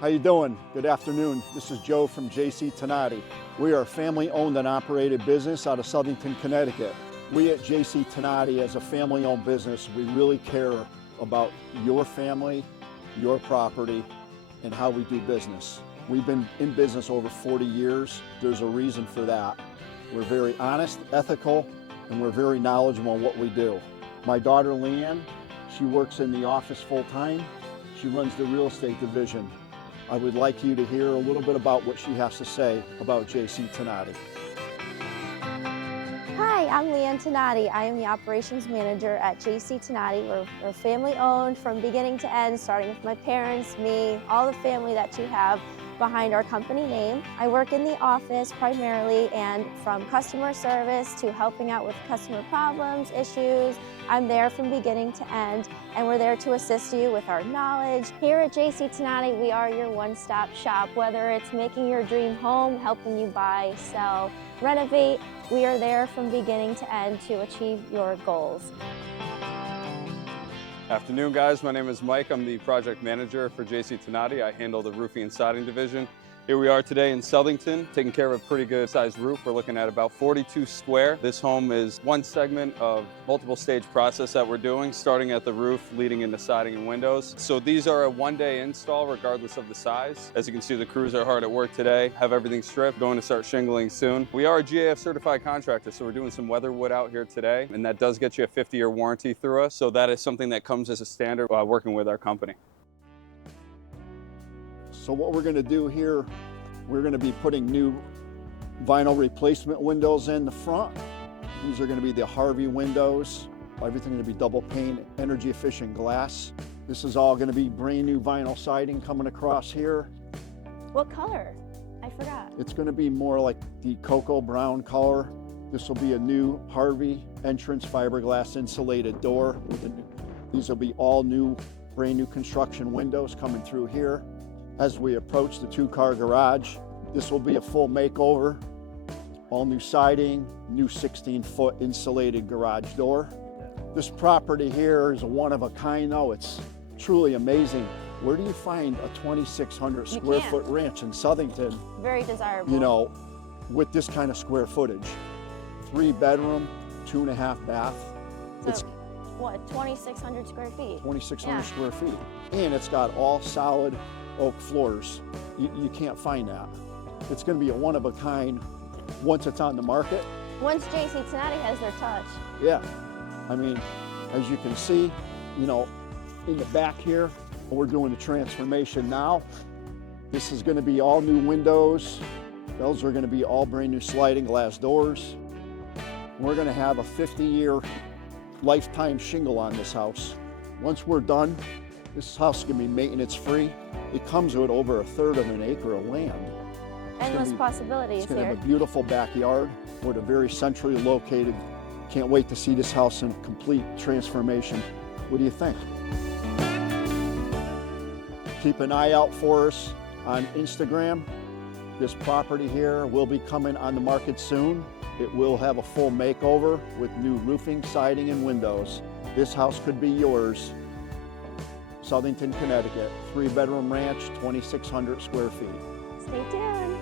How you doing? Good afternoon. This is Joe from JC Tonnotti. We are a family-owned and operated business out of Southington, Connecticut. We at JC Tonnotti, as a family-owned business, we really care about your family, your property, and how we do business. We've been in business over 40 years. There's a reason for that. We're very honest, ethical, and we're very knowledgeable in what we do. My daughter Leanne, she works in the office full-time. She runs the real estate division. I would like you to hear a little bit about what she has to say about JC Tonnotti. Hi, I'm Leanne Tonnotti. I am the operations manager at JC Tonnotti. We're family owned from beginning to end, starting with my parents, me, all the family that you have behind our company name. I work in the office primarily, and from customer service to helping out with customer problems, issues, I'm there from beginning to end, and we're there to assist you with our knowledge. Here at JC Tonnotti, we are your one-stop shop. Whether it's making your dream home, helping you buy, sell, renovate, we are there from beginning to end to achieve your goals. Afternoon, guys. My name is Mike. I'm the project manager for JC Tonnotti. I handle the roofing and siding division. Here we are today in Southington, taking care of a pretty good sized roof. We're looking at about 42 square. This home is one segment of multiple stage process that we're doing, starting at the roof, leading into siding and windows. So these are a one-day install regardless of the size. As you can see, the crews are hard at work today, have everything stripped, going to start shingling soon. We are a GAF certified contractor, so we're doing some weather wood out here today, and that does get you a 50-year warranty through us. So that is something that comes as a standard working with our company. So what we're going to do here, we're going to be putting new vinyl replacement windows in the front. These are going to be the Harvey windows. Everything going to be double pane, energy efficient glass. This is all going to be brand new vinyl siding coming across here. What color? I forgot. It's going to be more like the cocoa brown color. This will be a new Harvey entrance fiberglass insulated door. These will be all new, brand new construction windows coming through here. As we approach the two-car garage, this will be a full makeover. All new siding, new 16-foot insulated garage door. This property here is a one-of-a-kind though. It's truly amazing. Where do you find a 2,600 square foot ranch in Southington? Very desirable. You know, with this kind of square footage. 3-bedroom, 2.5 bath. So, it's what, 2,600 square feet? 2,600 square feet. And it's got all solid oak floors. You can't find that. It's going to be a one-of-a-kind once it's on the market. Once JC Tonnotti has their touch. Yeah. I mean, as you can see, you know, in the back here, we're doing the transformation now. This is going to be all new windows. Those are going to be all brand new sliding glass doors. We're going to have a 50-year lifetime shingle on this house. Once we're done, this house is going to be maintenance free. It comes with over 1/3 of an acre of land. Endless possibilities here. It's going to here. have a beautiful backyard. We're very centrally located. Can't wait to see this house in complete transformation. What do you think? Keep an eye out for us on Instagram. This property here will be coming on the market soon. It will have a full makeover with new roofing, siding, and windows. This house could be yours. Southington, Connecticut, 3-bedroom ranch, 2,600 square feet. Stay tuned.